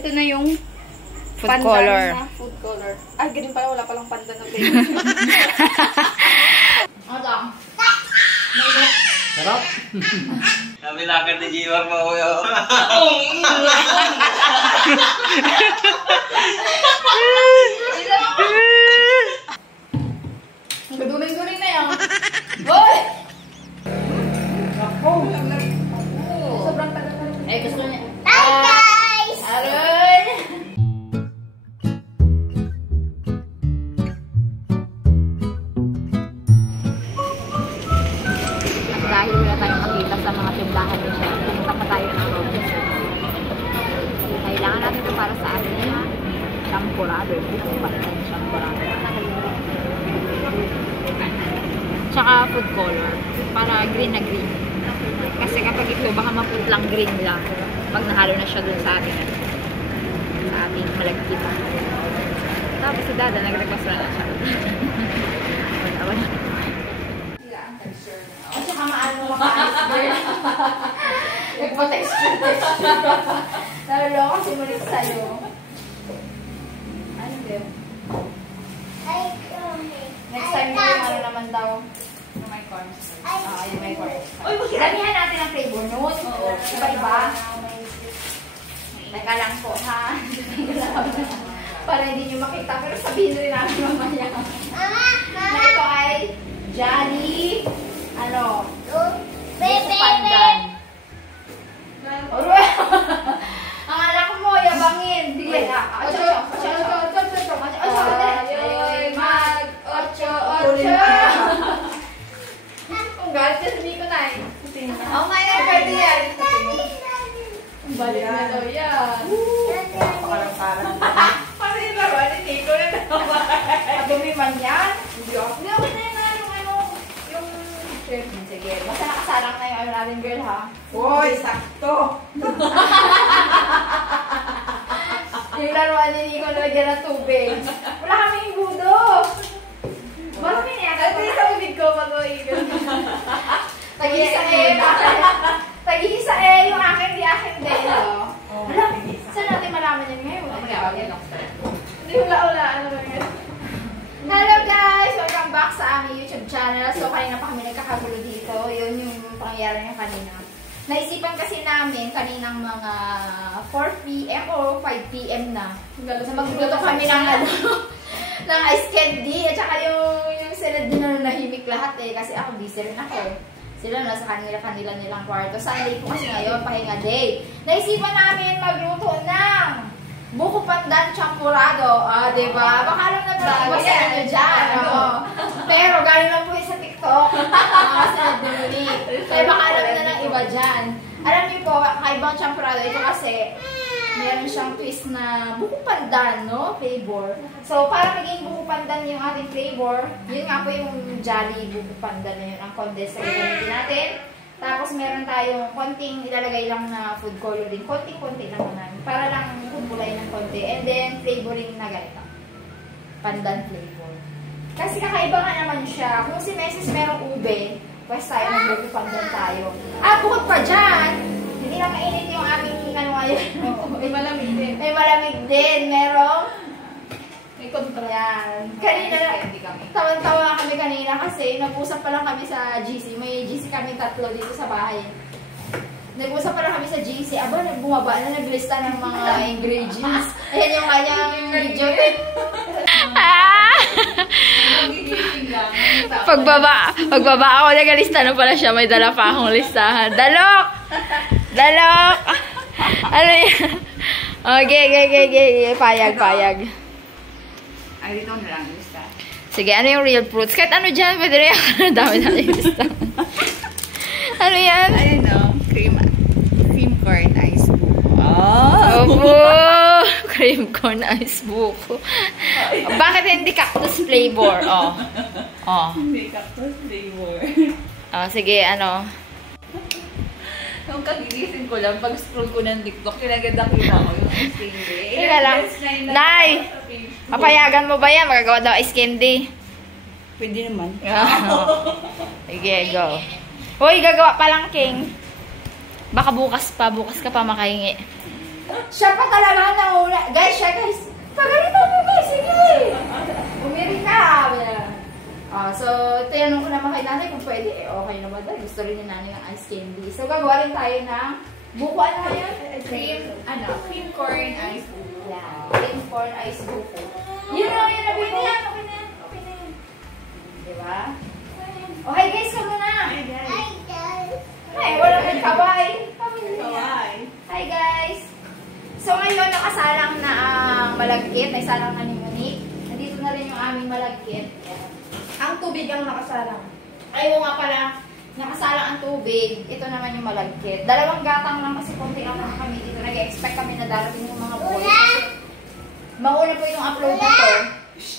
Ito na yung food color. Na food color. Ah, ganun pala. Wala palang pandan na flavor. Ano lang? Sarap. Nabilakan ni Jiwar mo ko yun. Gaduling-duling na yan. Boy! Sobrang tagal pa rin. Eh, gusto niya. Hi, guys! Aroy! Dahil wala tayong makita sa mga tindahan niya, pumunta pa tayo ng Robinson. Kailangan natin ito para sa atin na champurado. Ito pa rin yung champurado. Tsaka food color. Para green na green. Kasi kapag ito, baka maputlang green lang. Pag nahalo na siya dun sa ating malagkita. Tapos si Dada, nag-request na siya. Wala. At saka maano maka-iceberg. Nagpa-texture. Nalolo kasi malis sa'yo. Ano ba? Next time yung ano naman daw. Yung may corn. Yung may corn. Damihan natin ang flavor nun. Iba-iba. Teka lang po, ha? Para hindi nyo makita. Pero sabihin rin namin mamaya. Na ito ay Johnny. Ano? Pandan. Ang anak mo, yabangin. Sige. Mag-ocho-ocho. Kung galit na sabihin ko na eh. Oh my God, pwede yan. Balik na daw yan. Parang-parang. Parang yung laro, hindi ko na naman. Madumi man yan. Hindi ako na yan. Sige, basta nakasalang na yung ano natin, girl, ha? Uy, sakto! Yung laruan ni Nico nalagyan ng tubig. Wala kaming budo! Bakit piniyaka? Ito yung sa ubig ko, mag-uigil. Tag-iisa Tag-iisa yung akin, di akin din. Wala, saan natin malaman yun ngayon? Hindi wala, ano ba yun? Hello guys! Welcome back sa aming YouTube channel. So, kanina pa kami nagkakagulo dito. Yun yung pangyayari niya kanina. Naisipan kasi namin kaninang mga 4 p.m. o 5 p.m. na. So, magluto kami ng ng ice candy. At saka yung sila din na nahimik lahat eh. Kasi ako, busy rin ako. Sila nasa kanila nilang kwarto. Sunday po kasi ngayon, pahinga day. Naisipan namin magluto ng buko pandan champurado. Diba? Baka alam na ba iba sa inyo dyan. Pero galing lang po sa TikTok. Kasi nagdumuni. Kaya baka alam na ng iba dyan. Alam niyo po, kakaibang champurado. Ito kasi, meron siyang twist na buko pandan, no? Flavor. So, para maging buko pandan yung ating flavor, yun nga po yung Jolly buko pandan na yun. Ang condensed na gagamitin natin. Tapos, meron tayong konting ilalagay lang na food coloring. Konting-konti lang naman. Para lang kumulay ng konti. And then, flavoring na ganito. Pandan flavor. Kasi kakaiba nga naman siya. Kung si Meses merong ube, pues tayo ng pandan tayo. Bukod pa dyan, hindi na mainit yung aming ano ngayon. May malamig din. May malamig din. Merong may kontra. Yan. Kanina, tawan-tawa kami kanina kasi nag-usap pa lang kami sa GC. May GC kami tatlo dito sa bahay. Nag-usap pa lang kami sa GC. Aba, bumaba na naglista ng mga ingredients. Ayan yung kanyang video. Pagbaba ako, nagalista na pala siya. May dala pa akong listahan. Dalok! Ano yan? Okay. Payag. Ay, dito na lang lista. Sige, ano yung real fruits? Kahit ano dyan, pwede rin ako. Dami yung lista. Ano yan? I don't know. Cream corn ice buko. Opo! Cream corn ice buko. Bakit hindi cactus flavor? Hindi cactus flavor. Sige, ano? Nung kagigising ko lang, pag-scroll ko ng TikTok, kinaganda-kita ko yung ice candy. Teka lang. Nay! Papayagan mo ba yan? Magagawa daw ice candy. Pwede naman. Sige, go. Hoy, gagawa pa lang, King. Baka bukas ka pa makahingi. Siya pa talaga nauna. Guys, siya guys. Pagalitan mo guys, sige. Umiri ka. So, tinanong ko naman kay nanay kung pwede. Okay naman dahil gusto rin ni nanay ng ice candy. So, gagawa rin tayo ng buko. Ano yan? Cream corn ice buko. Yeah. Cream corn ice buko. Yun na, yun na. Okay na yan. Okay na yan. Okay na yan. Diba? Okay guys, kamo na. Hi guys. Ay, wala kang kaway. Hi. Hi guys. So ngayon, nakasalang na ang malagkit. Naisalang na ni Monique. Nandito na rin yung aming malagkit. Ang tubig ang nakasalang. Ayaw nga pala, nakasalang ang tubig. Ito naman yung malagkit. Dalawang gatang lang kasi konti lang kami dito. Nag-expect kami na darating yung mga boys. Mauna po itong upload na to.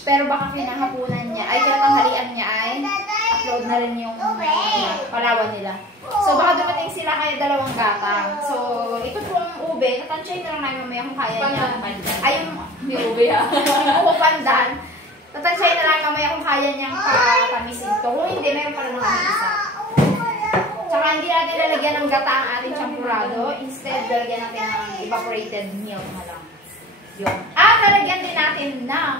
Pero baka kinahapunan niya, ay kinatanghalian niya ay upload na rin yung Palawan nila. So baka dumating sila kaya dalawang gatang. So ito po ang ube. Natansyahin na lang namin mamaya kung kaya niya. Ay yung ube ha. Yung buko pandan. Natansyahin na lang mamaya kung kaya niyang patamisin ito. Kung hindi, meron pa rin naman isa. Tsaka hindi natin lalagyan ng gata ang ating champurado. Instead, lalagyan natin ng evaporated milk na lang. Yun. At lalagyan din natin ng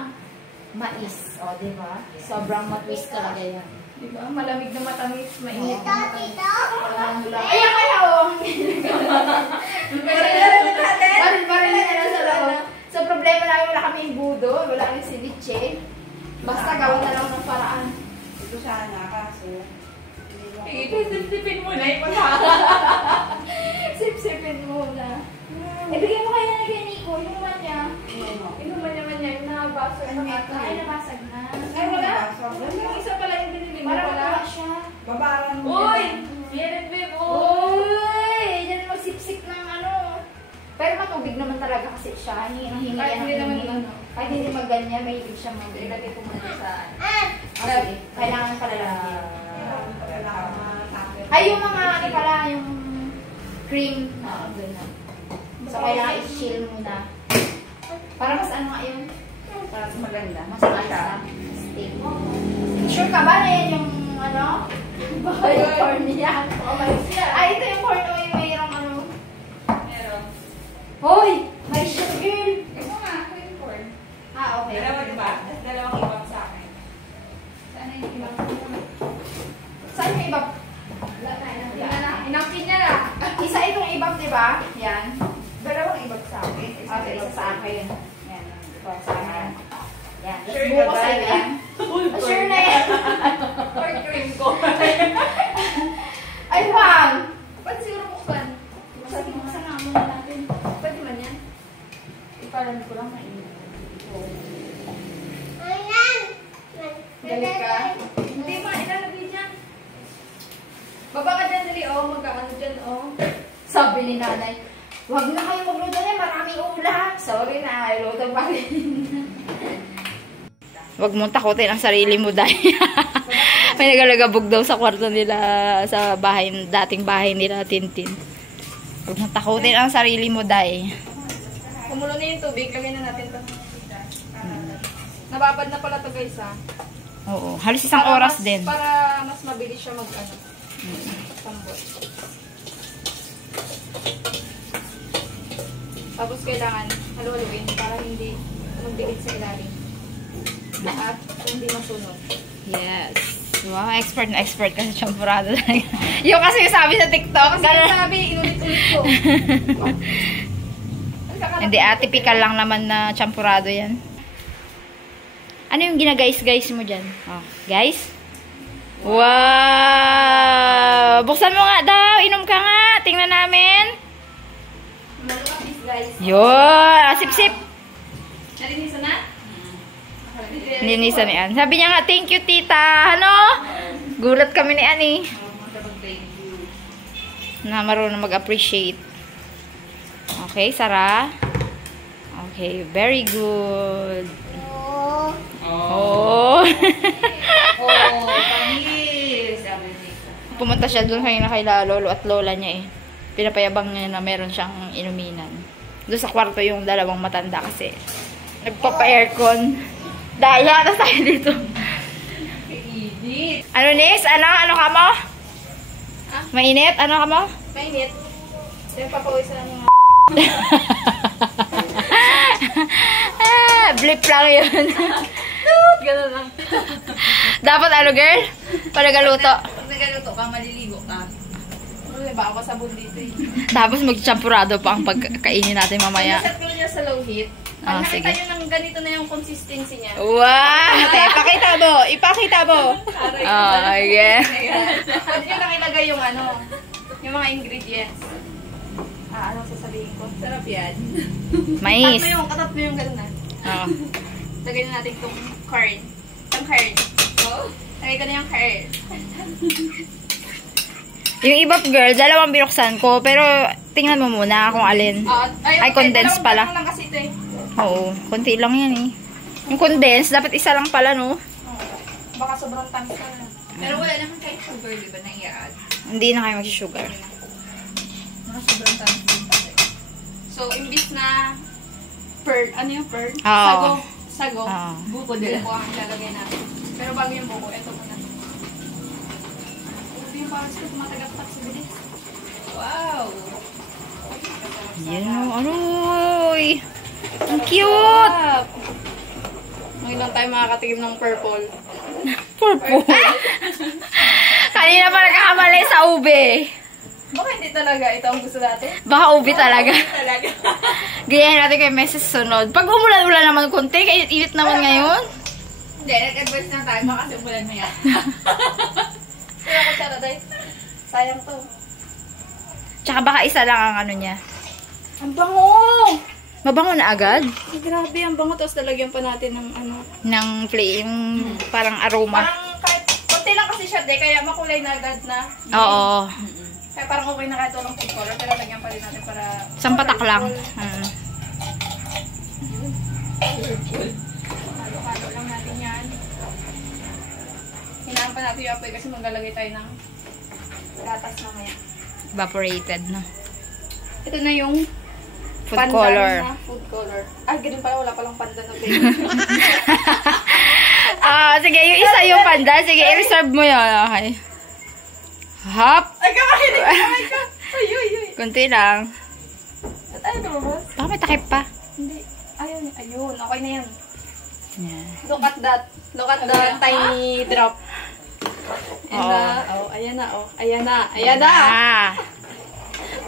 mais. O, diba? Sobrang matwist talaga yan. Diba? Malamig na matamis, mainit na matamis. Ayan kaya o! Baril-baril na lang sa loob. So, problema namin wala kaming budo, wala kaming ceviche. Basta gawa na lang ng paraan. Ito sana, kaso. Sip-sipin muna yung Sip-sipin muna. Bigyan mo kaya na kay Nico, inuman niya. Inuman naman niya, yung nabasag na ata. Ay, nabasag na. Ay, wala. Yung isa pala yung binili mo pala. Parang siya. Babaran mo. Uy! Meron, babe. Uy! Yan magsipsik ng ano. Pero matubig naman talaga kasi siya. Hingi Kahit hindi naman ano. Kahit hindi magganyan, may ibig siya mag-ibig. Ilagay ko muna sa... Sige, kailangan pala lang. Ay, yung mga ano pala, yung cream. Ganyan. So, kailangan i-chill muna. Para mas ano nga yun? Para mas maganda. Mas masa. Steak. Sure ka ba na yan yung ano? Baka yung corn niya. Ay, ito yung corn o yung mayroong ano. Meron. Hoy! May shit girl! Ito nga, cream corn. Okay. Dalawa diba? Tapos dalawang ibang sa akin. Sana yung ibang Saan yung ibang? Inampin niya na. Isa itong ibang, di ba? Yan. Dalawang ibang sa akin. Okay, isa sa akin. Yan. Ito sa akin. Yan. Sure Buko ka ba? sa'yo yan. Sure na yan. Or cream corn. Ay, wag! Ba't siguro buksan? Buksan nga muna natin. Pwede man yan? Ipalan ko lang mainit. Galit ka? Hindi ma, ilalagay dyan. Baba ka dyan, dali. Oh, magkaano dyan, oh. Sabi ni nanay, wag na kayo magluto niya, maraming ulam. Sorry na, luto pa rin. Wag mong takutin ang sarili mo dahil may nagalagabog daw sa kwarto nila, sa bahay, dating bahay nila, Tintin. Wag mong takutin ang sarili mo dahil. Kumulo na yung tubig, lagyan na natin to. Nababad na pala to guys, ha? Oo, halos isang Para oras mas- din. Para mas mabilis siya mag-ano. Sambot. Tapos kailangan haluhaluin para hindi magdikit sa ilalim. At hindi masunog. Yes. Wow, expert na expert kasi champurado talaga. Yung kasi sabi sa TikTok, Kasi sabi, inulit-ulit ko. hindi, typical lang naman na champurado yan. Ano yung gina-guys-guys mo dyan? Oh, guys? Wow! Buksan mo nga daw! Inom ka nga! Tingnan namin! Malapis guys. Yun! Asip-sip! Nalinisan na? Nilinisan ni Ann. Sabi niya nga, thank you, tita! Ano? Gulat kami ni Ann eh. Na marunong mag-appreciate. Okay, Sarah. Okay, very good. Oh. Panis! Pumunta siya doon kanina kay lolo at lola niya eh. Pinapayabang niya na meron siyang inuminan. Doon sa kwarto yung dalawang matanda kasi nagpapa-aircon. Daya na tayo dito. Init! Ano, Nis? Ano ka mo? Ah? Mainit? Ano ka mo? Mainit. Yung papawisan ng mga Blip lang yun. Ganun lang. Dapat ano, girl? Palagaluto. Pag nagaluto ka, maliligo ka. Wala ba ako sabon dito eh. Tapos magchampurado pa ang pagkainin natin mamaya. Set ko niya sa low heat. Ah, Pag nakita sige. nyo ng ganito na yung consistency niya. Wow! Ipakita mo! Ipakita mo! Oh, yeah. Pwede nyo lang ilagay yung ano, yung mga ingredients. Anong sasabihin ko? Sarap yan. Mais. Katat mo yung gano'n na. Oo. Lagay na natin itong corn. Itong corn. So, lagay ko na yung corn. Yung iba, girl, dalawang binuksan ko. Pero, tingnan mo muna kung alin. Ay, condensed pala. Dalawang lang kasi ito eh. Oo, konti lang yan eh. Yung condensed, dapat isa lang pala, no? Baka sobrang tamis na. Pero wala naman kahit sugar, di ba, na i-add? Hindi na kayo mag-sugar. Baka sobrang tamis din pala. So, imbis na ano yung pearl? Oo. Sago. Oo. Buko din. Buko ang lalagay natin. Pero bago yung buko, ito muna. Ito yung parang ko tumatagap-tak sa bilis. Wow! Yan o, aroy! Ang cute! Ngayon lang tayo makakatigim ng purple. Purple. Kanina pa nagkakamali sa ube. Baka hindi talaga ito ang gusto natin. Baka ube talaga. Talaga. Ganyan natin kay Mrs. Sunod. Pag umulan-ulan naman konti, kaya init naman ngayon. Hindi, nag-advise na tayo. Baka kasi umulan na yan. Kaya ako siya tayo. Sayang to. Tsaka baka isa lang ang ano niya. Ang bango! Mabango na agad. Ay, grabe, ang bango. Tapos lalagyan pa natin ng ano. Ng flame, parang aroma. Parang kahit, konti lang kasi siya, de, kaya makulay na agad na. Oo. Kaya parang okay na kahit walang food color, pero lagyan pa rin natin para... Isang patak lang. Halo-halo lang natin yan. Hinaan pa natin yung apoy kasi maglalagay tayo ng gatas mamaya. Evaporated, no? Ito na yung Food pandan color. na food color. Ah, ganun pala, wala palang pandan na baby. Sige, yung isa yung panda. Sige, i-reserve mo yun. Okay. Hop! Ay, kamakinig! Ay, ka! Uy, uy, uy! Kunti lang. At ano lumabas? Baka may takip pa. Hindi. Ayun, ayun. Okay na yan. Yeah. Look at that. Look at the tiny drop. And ayan na, Ayan na. Ayan na!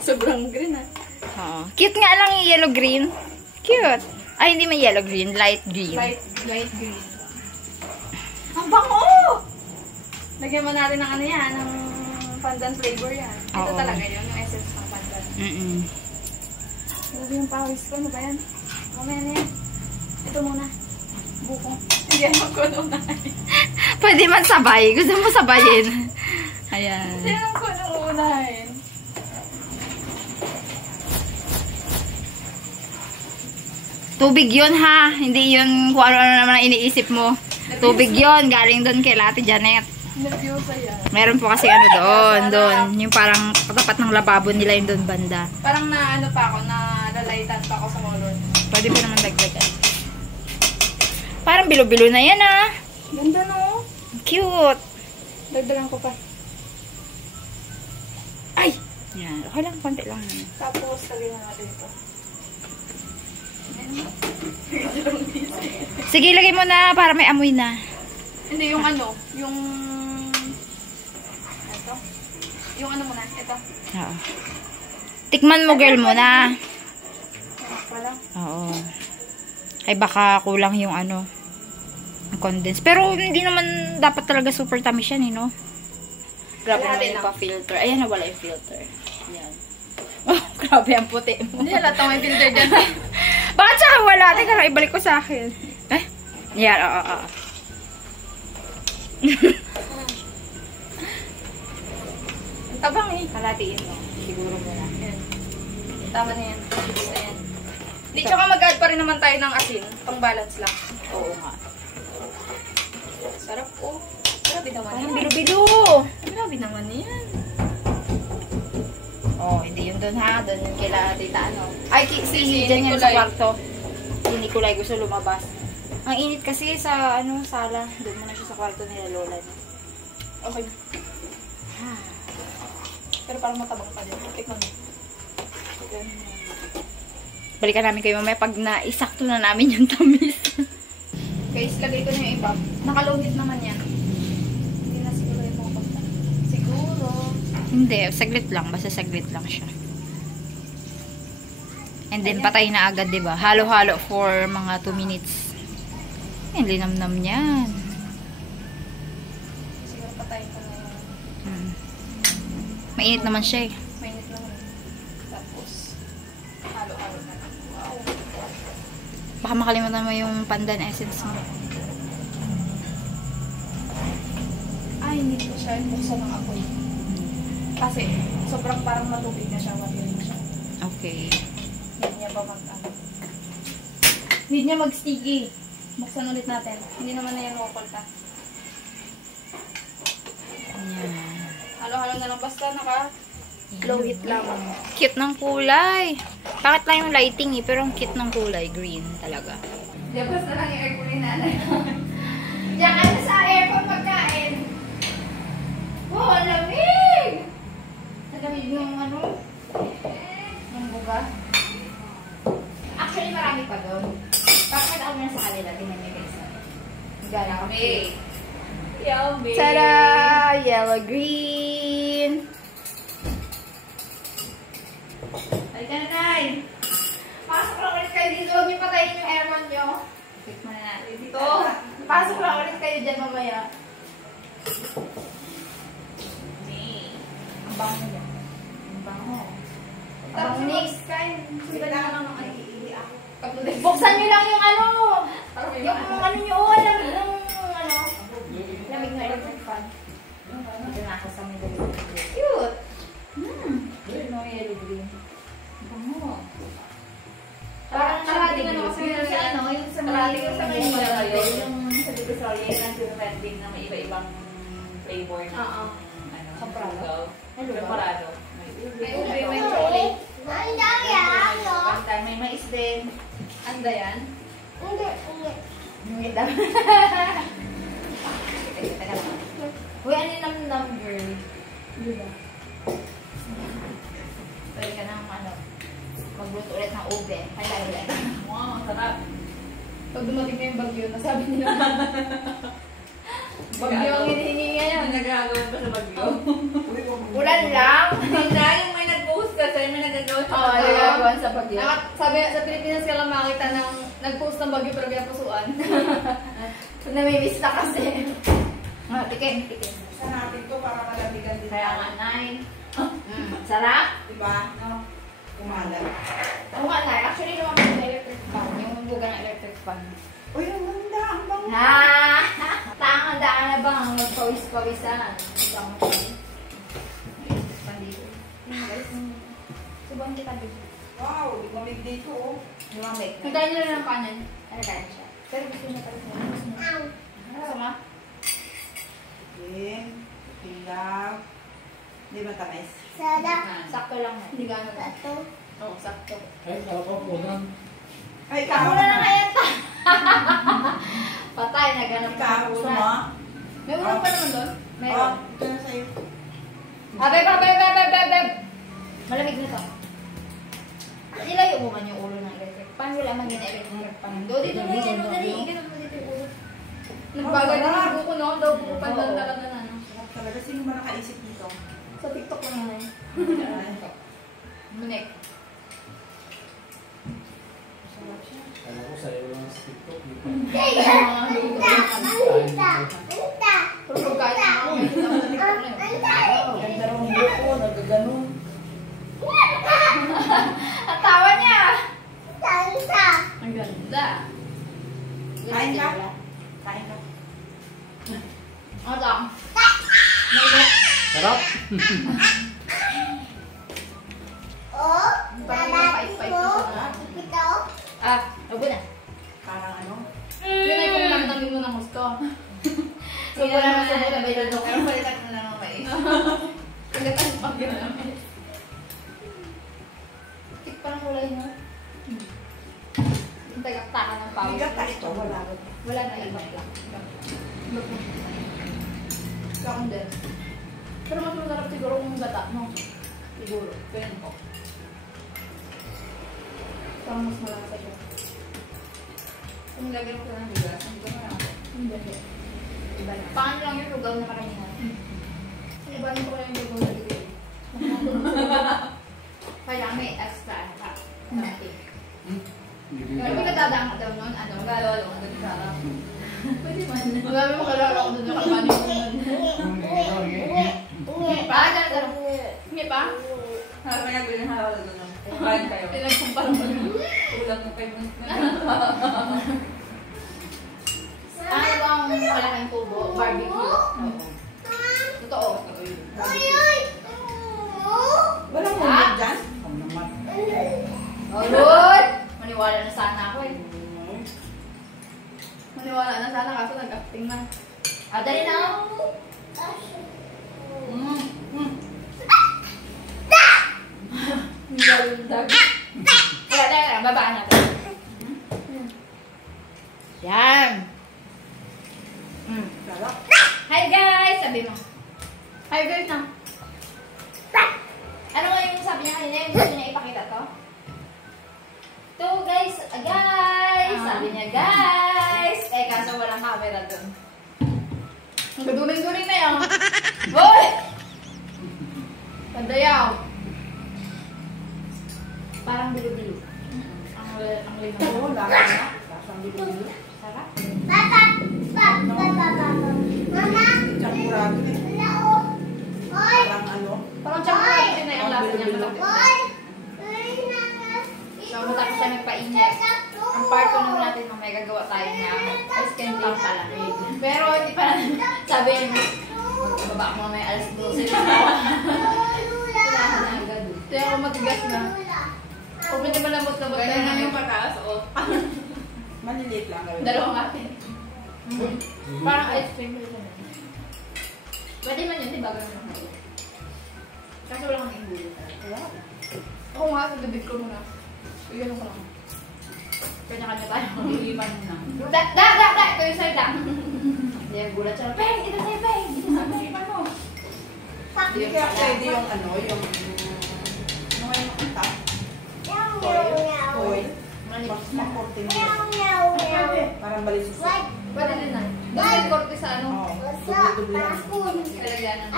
Sobrang green ah. Oo. Cute nga lang yung yellow-green. Cute. Ay, hindi man yellow-green. Light green. Light green. Ang bango! Lagyan mo natin ng ano yan, ng pandan flavor yan. Ito Oo. talaga yun, yung essence ng pandan. Grabe yung pawis ko, ano ba yan? Mamaya na yan. Ito muna. Buko. Hindi yan magkununan. Pwede man sabay. Gusto mo sabayin. Ayan. Hindi yan magkununan. Tubig yun ha. Hindi yun kung ano naman ang iniisip mo. Tubig yun. Galing doon kay Ate Janet. Nervyosa yan. Meron po kasi ano doon. Yung parang katapat ng lababo nila yung doon banda. Parang na ano pa ako, na lalaitan pa ako sa color. Pwede pa naman dagdagan. Parang bilo-bilo na yan ah. Ganda no? Cute. Dagdagan ko pa. Yan. Okay lang. Konti lang. Tapos, lagyan na natin ito. Sige, lagay mo na para may amoy na. Hindi, yung ano, yung... Ito. Yung ano muna, ito. Oo. Tikman mo, girl, muna. Wala. Oo. Ay, baka kulang yung ano, ang condense. Pero, hindi naman dapat talaga super tamis yan, no? Grabe Wala naman din yung pa-filter. Ayan na, wala yung filter. Ayan. Oh, grabe ang puti mo. Hindi, halata may filter dyan. Bakit siya wala? Teka lang, ibalik ko sa akin. Yan, oo. Ang tabang eh. Kalatiin mo. Siguro muna. Ayan. Tama na yan. Gusto na yan. Di, tsaka mag-add pa rin naman tayo ng asin. Pang balance lang. Oo nga. Sarap oh. Grabe naman Parang yan. bilo-bilo. Grabe naman yan. Oh, hindi yun doon ha. Doon yung kila tita ano. Ay, si dyan yan Nicolay. sa kwarto. Si Nicolay gusto lumabas. Ang init kasi sa ano sala. Doon muna siya sa kwarto nila lola niya. Okay na. Pero parang matabang pa din. Tikman mo. Balikan namin kayo mamaya pag naisakto na namin yung tamis. Guys, lagay ko na yung iba. Nakalohit naman yan. Hindi na siguro yung pupunta. Siguro. Hindi, saglit lang. Basta saglit lang siya. And then, patay na agad, diba? Halo-halo for mga 2 minutes. Ayan, linamnam niyan. Siguro patayin ko na yun. Mainit naman siya eh. Mainit lang yun. Tapos, halo-halo na lang. Wow. Baka makalimutan mo yung pandan essence mo. Ay, hindi ko siya buksan ng apoy. Kasi, sobrang parang matubig na siya. Matilig siya. Okay. Hindi niya ba hindi niya mag-sticky. Buksan ulit natin. Hindi naman na yan waffle ka. Ayan. Halo-halo na lang. Basta low heat lang. Cute ng kulay. Bakit lang yung lighting eh, pero ang cute ng kulay. Green talaga. Diabas na lang yung aircon ni nanay. Diyan ka na sa aircon magkain. Oh, ang lamig! Ang lamig yung ano? Yung buga. Actually, marami pa doon. Bakit ako na sa kanila, dinamigay sa gala kami. Yummy! Tada! Yellow green! Halika na, Nay! Pasok lang ulit kayo dito. Huwag niyo patayin yung aircon niyo. Wait mo na natin dito. Pasok lang ulit kayo dyan mamaya. Ang bango niya. Ang bango. Tapos next time, sundan na lang ang buksan niyo lang yung ano! Yung ano niyo, lamig ng ano. Lamig na electric fan. Dito na ako sa may dalawa. Cute! No, yellow green. Bango. Parang narating ano kasi yung sa ano, yung sa Manila, sa Manila, yung sa Divisoria, yung pinrending na may iba-ibang flavor na ano, Comprado. Comprado. May ube, may chocolate. May mais din. Anda yan? Hindi daw. Uy, ano yung number? Pwede ka nang ano, magluto ulit ng ube. Handa ulit. Wow, sarap. Pag dumating na yung bagyo, nasabi nila. Bagyo ang hinihingi ngayon. Nagagawin pa sa bagyo. Ulan lang. Hindi na, yung may nag-post kasi, may nagagawin sa Oo, bagyo. nagagawan sa bagyo. Sabi, sa Pilipinas ka lang makita ng nag-post ng bagyo pero pinapusuan. Namimiss na kasi. Tikin. Sa natin to para malamigan din. Kaya nga, Nay. Sarap? Diba? Umalag. Oo nga, Nay. Actually, naman yung electric fan. Yung buga ng electric fan. Uy, ang ganda. Ang bango. Tangandaan na bang magpawis-pawisan? Ibang pawis. Pandito. Guys, subang kita dito. Wow, lumamig dito oh. Lumamig. Magdali nyo lang ng kanan. Ano kaya siya? Pero gusto nyo talaga. Gusto mo? Okay. Pilaw. Hindi ba tamis? Sakto lang. Hindi gano'n. Sakto? Oo, sakto. Ay, Ako na lang kaya ta. Patay, naghanap Ikaw, ka gusto ulan. mo? May ulan pa naman doon? Mayroon. Ito na sa'yo. Beb. Malamig na to. Ilayo mo man yung ulo ng electric pan. Wala man gina-electric pan. Dito na yan. Dali, ganun mo dito yung ulo. Nagbagal din yung buko, no? Daw buko pan doon talaga na. Sarap talaga. Sino ba nakaisip nito? Sa TikTok lang na yun. Munik. Sarap siya. Alam ko sa'yo lang sa TikTok. Pero pagkain na ako, may kita ko sa TikTok na yun. Ganda rin yung buko. Nagaganon. Ang tawa niya! Ang ganda. Kain ka? Kain ka. Ano to? Sarap! Parang yung pait-pait na sa huwag na. Parang ano? Yun ay kung namnamin mo ng gusto. So, wala na sa buta, may dadok. Pero palitan mo na ng mais. Pagkatan pag yun namin. Tik parang kulay mo. Yung tagaktakan ng pawis. Bigat na ito. Wala. Wala na iba lang. Lang din. Pero mas masarap siguro kung gata, no? Siguro. Ganyan ko. Parang mas malasa siya. Kung lagyan ko ng bigas, hindi ko na ako. Hindi. Iba na. Paano lang yung lugaw na kanina? Iba na ko lang yung lugaw na dito. Kaya may extra ano pa. Something. Hindi Hindi ka dadaan ka daw nun, ano, galolo ka dun sa harap. Pwede man. Marami mo kalala ko doon yung kalmani ko nun. Pa, dyan. Hindi pa? Harap na yung bilang hawala doon. Kain kayo. Pinagkumpara mo nun. Ulang na 5 minutes na. Ano bang malaking kubo? Barbecue. Totoo. Walang humid dyan? Oh, Lord! Maniwala na sana ako eh. Maniwala na sana kaso nag-acting na. Ah, dali na. Nagdag. Teka, babaan natin. Yan. Sarap. Hi guys! Sabi mo. Hi guys na. Ano nga yung sabi niya kanina? Yung gusto niya ipakita to? To guys! Guys! Sabi niya guys! Eh kaso walang camera dun. Ang gaduling-duling na yan. Hoy! Pandayaw. Parang bilo-bilo. Ang limang. Oo, lasa na. Lasang bilo-bilo. Sarap. Champurado eh. Parang ano? Parang chocolate din na yung lasa niya. Malapit. So matapos na nagpainit. Ang part 2 naman natin mamaya gagawa tayo na ice candy pala. Pero hindi pa sabi niya, magbaba ko mamaya alas 12 na ako. Kailangan na agad. Kaya ako matigas na. Kung hindi malambot-lambot Ganyan tayo na na yung pataas, oh. Maliliit lang gawin. dalawang atin. Parang ice cream. Pwede man yun, di ba? Ganun lang. Kasi wala kang ingulong. Ako nga, sa bibig ko muna. Iyan ko lang. Kanya-kanya tayo. Iipan na. Da! Ito yung side lang. Hindi, gulat siya. Peng! Ito sa'yo, Peng! Ito sa'yo, ipan mo. Hindi kaya pwede yung ano, yung... Ano nga yung makita? Oil. Mas makorting yun. Parang balisus. Pwede din na. Doon korte sa ano. Oo. Dubli-dubli lang. Kalagyanan.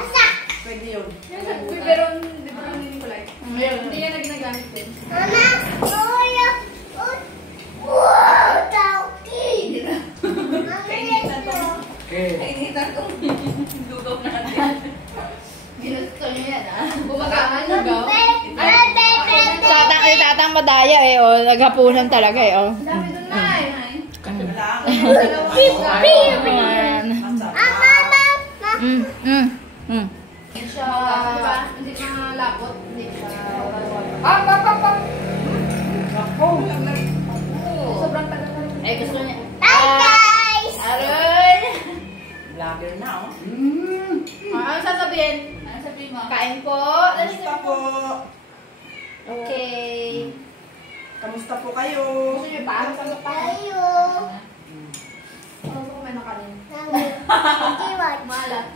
Pwede yun. Yung sa biberon ni Nicolay. Hindi yan na ginagamit din. Kainitan to. Okay. Kainitan to. Lugaw natin. Ginusto niyo yan, ah. Bumagaan lugaw. Tatang madaya eh, oh. Naghapunan talaga eh, oh. Ang dami doon na eh. Wala. Ayan. Masarap. Hindi siya, hindi siya lapot. Hindi siya... Up! Sobrang tagal pa rin. Eh, gusto niya. Guys! Aroy! Vlogger na, oh. Ano sasabihin? Ano sabihin mo? Kain po. Kamusta po? Okay. Kamusta po kayo? Gusto niyo pa? Gusto pa? Gusto ko may makanin. Maalat.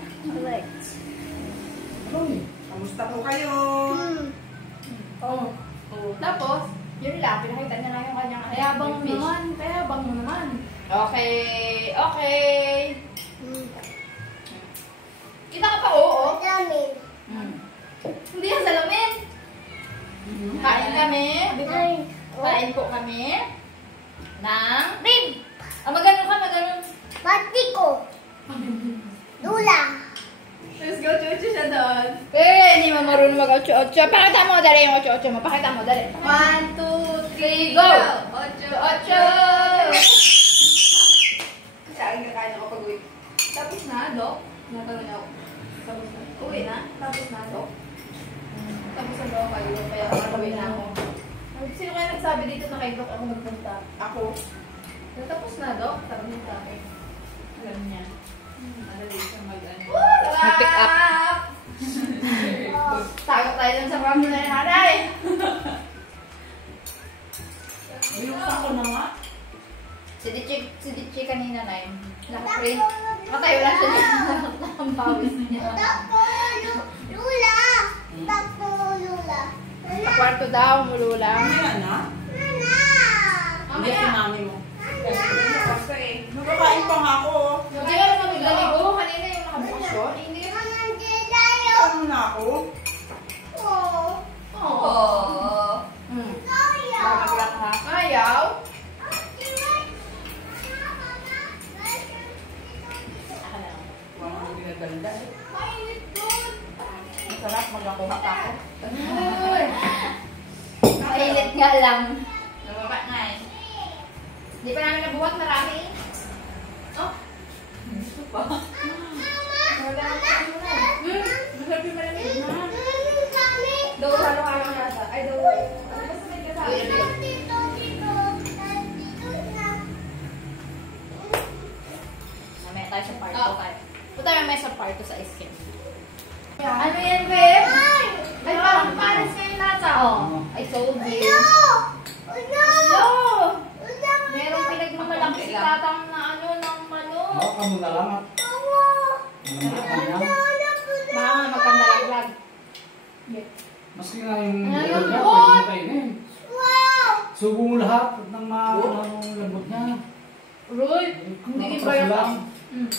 Kamusta po kayo? Oh. Tapos, Yun lang, pinakita niya lang yung kanyang payabang mo fish. naman. Payabang mo naman. Okay. Kita ka pa, oo. Hindi yan salamin. Kain kami. Kain po kami. Ng rib. Ah, maganon ka, maganon. Let's go, chuchu siya doon. Eh, hindi mo marunong mag-8-8. Pakita mo, dali yung 8-8 mo. Pakita mo, dali. 1, 2, 3, Go! go! 8. 8! Sa akin kakain ako pag-uwi. Tapos na, Dok? Natanong niya ako. Tapos na. Uwi na? Tapos na, Dok? Tapos na daw kayo. Kaya uwi na ako. Sino kaya nagsabi dito na kay Dok ako magpunta? Ako. Tapos na, Dok? Sabi niya sa akin. Alam niya. Madali siya mag-ano. Mag-pick up. Takot tayo dun sa pamilya na nanay. Binuksan ko na nga. Si Dichi kanina na yun. Naka-print. Matayo lang siya niya. Ang pawis niya. Sa kwarto daw, mulula. Ano yan, ha? Hindi si mami mo. Kasi Nagkakain pa nga ako. Hindi ka naman naglaligo. Kanina yung nakabukasyon. Hindi. Ano na ako? Oh. Babaglang ha. Ayaw. Walang ginaganda eh. Masarap magkakuha pa ako. Mainit nga lang. Nababa na eh. Hindi pa namin nabuhat marami. Oh. Wala na. Masarap yung malamig. Daw halo-halo na sa. Ay, daw. Ano ba sa may kasama? Mamaya tayo sa part 2 tayo. Punta tayo mamaya sa part 2 sa ice cream. Ano yan, babe? Ay, parang pares ngayon nata. Oh, I told you. Hello! Merong pinagmamalaki si tatang na ano, ng manok. Hawa ka muna lang at Baka nga magkandalaglag. maski nga yung Ano lambot niya, lambot? pwede mo kainin. Subo mo lahat ng mga lambot niya. Roy, hindi Mga ba praso yung... lang. Mm.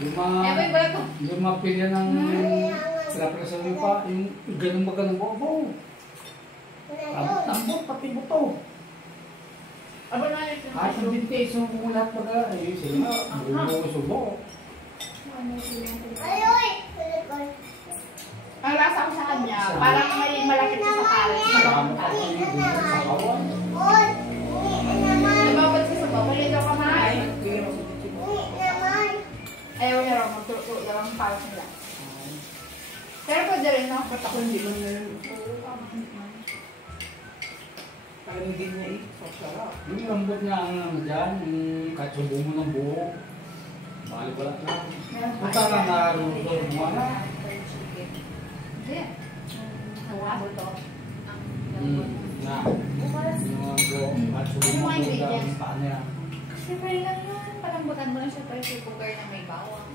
Yung Eh, may ba ito? yung mga pilya ng pinapreso niyo pa, yung ganun ba ganun bobo. Lambot, pati buto. Aba na yun. Kahit yung binti, subo mo lahat baga. Ayun sila, bubo subo. Ang lasa ko sa kanya, parang may malapit siya sa karet. Marami pa rin yung bubo sa kawan. Lumabot siya sa bawal. Hindi daw kamay. Bigyan mo sa titi mo. Ayaw niya raw magturo daw ang pares nila. Pero pwede rin ako. Ba't ako hindi man na yun? Parang din niya eh. So, sarap. Yung lambot niya ang ano dyan, yung kahit subo mo ng buo. Balik wala lang. Punta lang na rulor mo na. Hindi. Ang buto. Na. Yung mga buo, kahit subo mo ng buo sa paan niya. Siyempre lang yun. Palambutan mo lang siya pressure cooker na may bawang.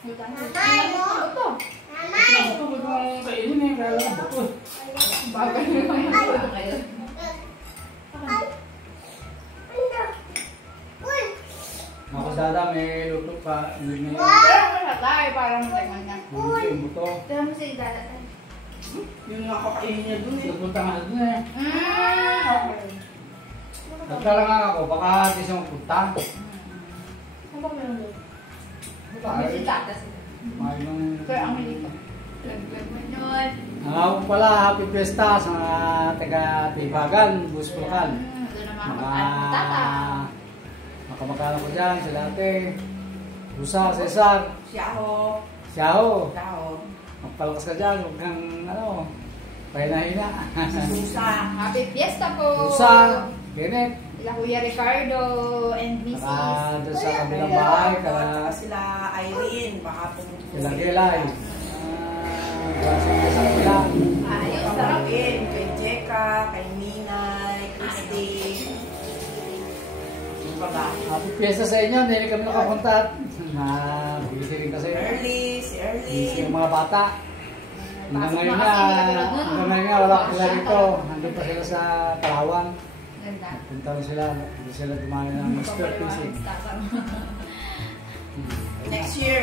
Butan ko. Ito. Ito, ba't mo kainin eh, kaya lang buto. Bagay naman yung Ano kayo? Nakasada, may luto pa. Hindi na Pero masatay, parang tingnan niya. yung buto. Pero mo siya idalatin. Yung nakakain niya dun eh. Napunta nga doon eh. Okay. Nagtala nga ako, baka di siya magpunta. Ano ba meron doon? May si Tata sila. Kaya ang milito. Laglag mo yun. Ako pala, happy fiesta sa mga taga-Tibagan, Buspulkan. Doon naman ako Mga Tata. makamakalan ko dyan, sila ate. Rusa, Cesar, Siyaho. Xiao. Siyaho. Magpalakas ka dyan, huwag kang pahina-hina. Susa. Happy fiesta po! Rusa, Kenneth. Sila Kuya Ricardo and Mrs. Saka doon sa kabilang bahay, Saka sila Irene. Baka pumunta. kila Gelay. Sa kabila. Ayos, sarap. Sarapin. Kay Jeka, kay Ninay, Christy. Yung pa ba? Happy fiesta sa inyo, hindi kami nakapunta. Busy rin kasi. Early, si Busy Early. yung mga bata. Hanggang Pasok ngayon na nga, kasi, hindi ka tulad nun. hanggang ngayon nga, wala ko sila rito. Nandun pa sila sa Palawan. Ganda. Punta rin sila, hindi sila dumali ng Mr. Pisig. Next year.